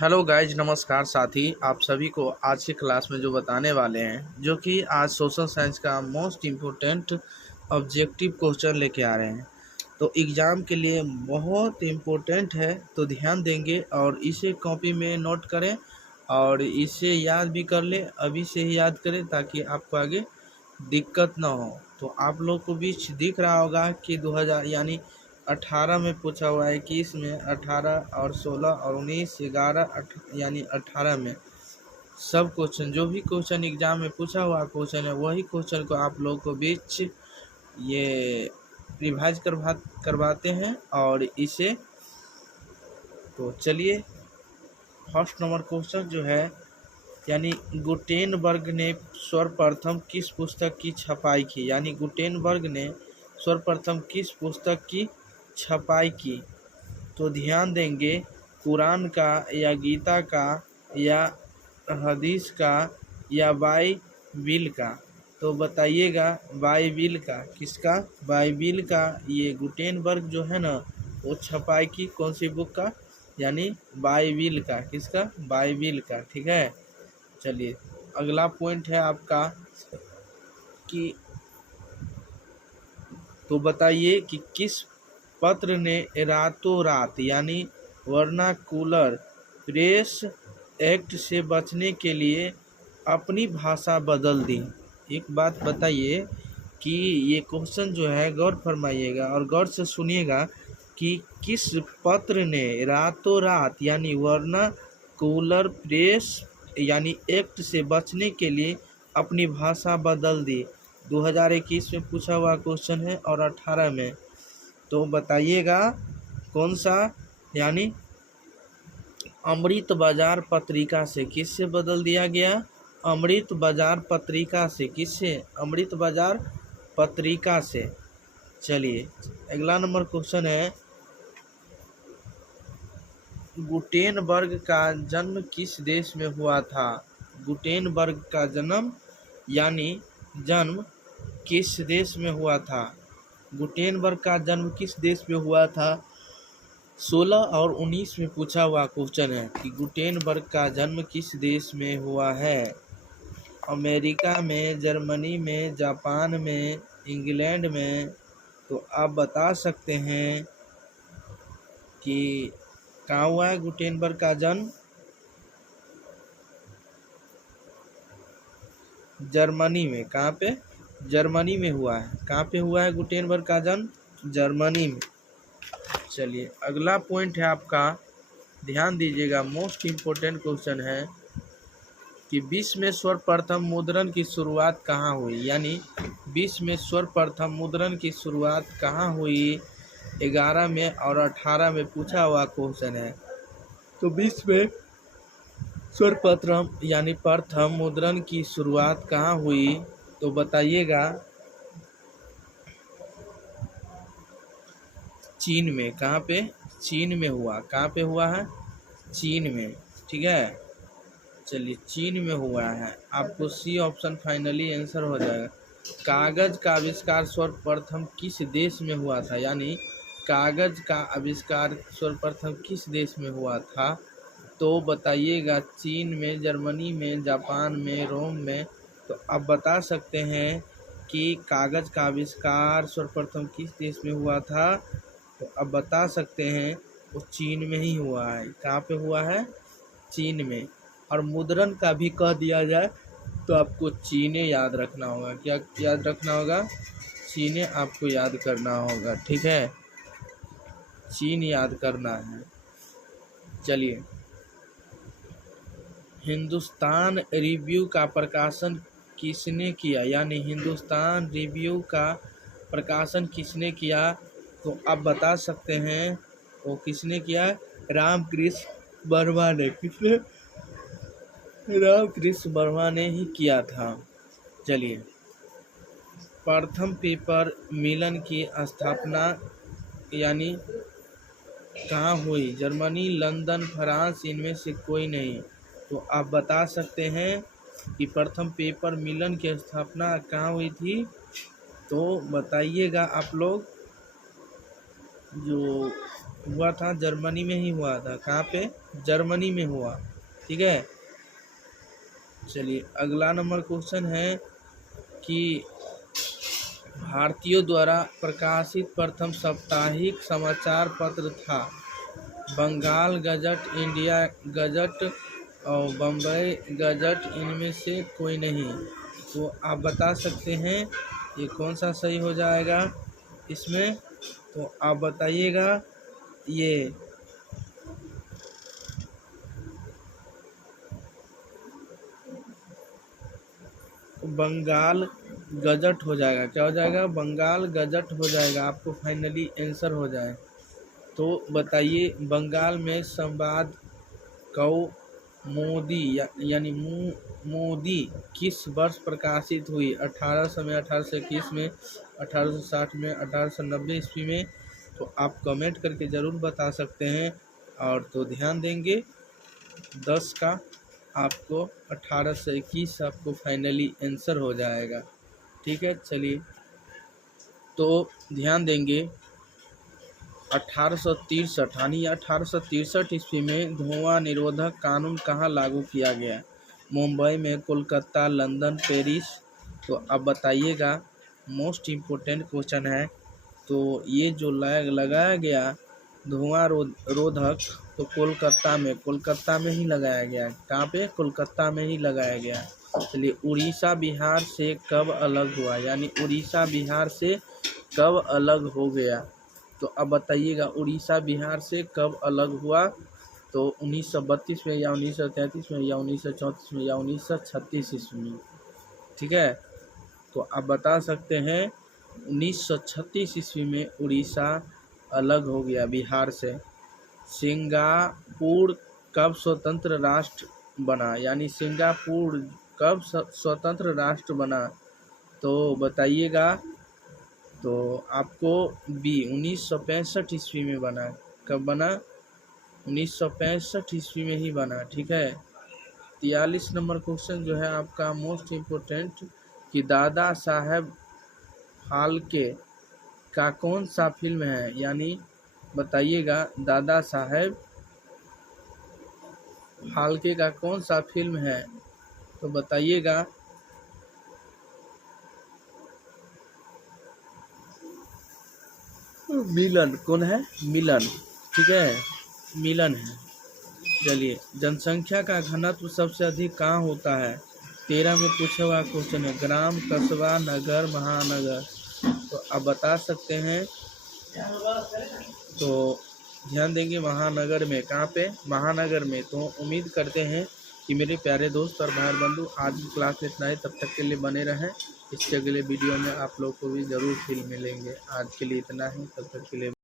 Hello guys, नमस्कार साथी। आप सभी को आज की क्लास में जो बताने वाले हैं, जो कि आज सोशल साइंस का मोस्ट इम्पोर्टेंट ऑब्जेक्टिव क्वेश्चन लेके आ रहे हैं। तो एग्ज़ाम के लिए बहुत इम्पोर्टेंट है, तो ध्यान देंगे और इसे कॉपी में नोट करें और इसे याद भी कर लें। अभी से ही याद करें ताकि आपको आगे दिक्कत ना हो। तो आप लोग को बीच दिख रहा होगा कि 2000 यानी 18 में पूछा हुआ है, 21 में, 18 और 16 और 19, 11 यानी 18 में सब क्वेश्चन, जो भी क्वेश्चन एग्जाम में पूछा हुआ क्वेश्चन है, वही क्वेश्चन को आप लोग को बीच ये रिवाइज करवाते हैं और इसे। तो चलिए, फर्स्ट नंबर क्वेश्चन जो है, यानी गुटेनबर्ग ने सर्वप्रथम किस पुस्तक की छपाई की। यानी गुटेनबर्ग ने सर्वप्रथम किस पुस्तक की छपाई की। तो ध्यान देंगे, कुरान का या गीता का या हदीस का या बाइबिल का। तो बताइएगा बाइबिल का। किसका? बाइबिल का। ये गुटेनबर्ग जो है ना, वो छपाई की कौन सी बुक का? यानी बाइबिल का। किसका? बाइबिल का। ठीक है, चलिए अगला पॉइंट है आपका कि तो बताइए कि किस पत्र ने रातों रात यानी वर्नाकुलर प्रेस एक्ट से बचने के लिए अपनी भाषा बदल दी। एक बात बताइए कि ये क्वेश्चन जो है, गौर फरमाइएगा और गौर से सुनिएगा कि किस पत्र ने रातों रात यानी वर्नाकुलर प्रेस यानी एक्ट से बचने के लिए अपनी भाषा बदल दी। 2021 में पूछा हुआ क्वेश्चन है और 18 में। तो बताइएगा कौन सा। यानी अमृत बाजार पत्रिका से किससे बदल दिया गया? अमृत बाजार पत्रिका से। किससे? अमृत बाजार पत्रिका से। चलिए अगला नंबर क्वेश्चन है, गुटेनबर्ग का जन्म किस देश में हुआ था। गुटेनबर्ग का जन्म यानी जन्म किस देश में हुआ था। गुटेनबर्ग का जन्म किस देश में हुआ था? 16 और 19 में पूछा हुआ क्वेश्चन है कि गुटेनबर्ग का जन्म किस देश में हुआ है। अमेरिका में, जर्मनी में, जापान में, इंग्लैंड में। तो आप बता सकते हैं कि कहाँ हुआ है गुटेनबर्ग का जन्म? जर्मनी में। कहाँ पे? जर्मनी में हुआ है। कहाँ पे हुआ है गुटेनबर्ग का जन्म? जर्मनी में। चलिए अगला पॉइंट है आपका, ध्यान दीजिएगा, मोस्ट इम्पोर्टेंट क्वेश्चन है कि विश्व में सर्वप्रथम मुद्रण की शुरुआत कहाँ हुई। यानी विश्व में सर्वप्रथम मुद्रण की शुरुआत कहाँ हुई? 11 में और 18 में पूछा हुआ क्वेश्चन है। तो विश्व में सर्वप्रथम यानी प्रथम मुद्रण की शुरुआत कहाँ हुई? तो बताइएगा चीन में। कहाँ पे? चीन में हुआ। कहाँ पे हुआ है? चीन में। ठीक है, चलिए चीन में हुआ है। आपको सी ऑप्शन फाइनली आंसर हो जाएगा। कागज का आविष्कार सर्वप्रथम किस देश में हुआ था। यानी कागज का आविष्कार सर्वप्रथम किस देश में हुआ था? तो बताइएगा चीन में, जर्मनी में, जापान में, रोम में। तो आप बता सकते हैं कि कागज का आविष्कार सर्वप्रथम किस देश में हुआ था। तो आप बता सकते हैं वो चीन में ही हुआ है। कहाँ पे हुआ है? चीन में। और मुद्रण का भी कह दिया जाए तो आपको चीने याद रखना होगा। क्या याद रखना होगा? चीने आपको याद करना होगा। ठीक है, चीन याद करना है। चलिए, हिंदुस्तान रिव्यू का प्रकाशन किसने किया। यानी हिंदुस्तान रिव्यू का प्रकाशन किसने किया? तो आप बता सकते हैं वो किसने किया? रामकृष्ण वर्मा ने। किसने? रामकृष्ण वर्मा ने ही किया था। चलिए, प्रथम पेपर मिलन की स्थापना यानी कहाँ हुई? जर्मनी, लंदन, फ्रांस, इनमें से कोई नहीं। तो आप बता सकते हैं कि प्रथम पेपर मिलन की स्थापना कहाँ हुई थी। तो बताइएगा आप लोग, जो हुआ था जर्मनी में ही हुआ था। कहाँ पे? जर्मनी में हुआ। ठीक है, चलिए अगला नंबर क्वेश्चन है कि भारतीयों द्वारा प्रकाशित प्रथम साप्ताहिक समाचार पत्र था बंगाल गजट, इंडिया गजट और बम्बई गजट, इनमें से कोई नहीं। तो आप बता सकते हैं ये कौन सा सही हो जाएगा इसमें? तो आप बताइएगा। ये बंगाल गजट हो जाएगा। क्या हो जाएगा? बंगाल गजट हो जाएगा। आपको फाइनली आंसर हो जाए तो बताइए। बंगाल में संवाद कौमुदी यानी मोदी किस वर्ष प्रकाशित हुई? 1800 में, 1821 में, 1860 में, 1890 ईस्वी में? तो आप कमेंट करके ज़रूर बता सकते हैं। और तो ध्यान देंगे 10 का आपको 1821 आपको फाइनली आंसर हो जाएगा। ठीक है, चलिए तो ध्यान देंगे 1863 यानी 1863 ईस्वी में धुआं निरोधक कानून कहाँ लागू किया गया? मुंबई में, कोलकाता, लंदन, पेरिस? तो अब बताइएगा। मोस्ट इम्पोर्टेंट क्वेश्चन है। तो ये जो लगाया गया धुआं रोधक तो कोलकाता में ही लगाया गया। कहाँ पे? कोलकाता में ही लगाया गया। चलिए उड़ीसा बिहार से कब अलग हुआ? यानी उड़ीसा बिहार से कब अलग हो गया? तो अब बताइएगा उड़ीसा बिहार से कब अलग हुआ? तो 1932 में या 1933 में या 1934 में या 1936 ईस्वी में? ठीक है, तो आप बता सकते हैं 1936 ईस्वी में उड़ीसा अलग हो गया बिहार से। सिंगापुर कब स्वतंत्र राष्ट्र बना? यानी सिंगापुर कब स्वतंत्र राष्ट्र बना? तो बताइएगा। तो आपको बी 1965 ईस्वी में बना। कब बना? 1965 ईस्वी में ही बना। ठीक है, 43 नंबर क्वेश्चन जो है आपका मोस्ट इम्पोर्टेंट कि दादा साहेब फाल्के का कौन सा फिल्म है? यानी बताइएगा दादा साहेब फाल्के का कौन सा फिल्म है? तो बताइएगा। मिलन। कौन है? मिलन। ठीक है, मिलन है। चलिए जनसंख्या का घनत्व सबसे अधिक कहाँ होता है? 13 में पूछा हुआ क्वेश्चन है। ग्राम, कस्बा, नगर, महानगर? तो आप बता सकते हैं। तो ध्यान देंगे महानगर में। कहाँ पे? महानगर में। तो उम्मीद करते हैं कि मेरे प्यारे दोस्त और भाई बंधु आज की क्लास में इतना ही। तब तक के लिए बने रहें। इसके अगले वीडियो में आप लोग को भी ज़रूर फिर मिलेंगे। आज के लिए इतना ही, तब तक के लिए।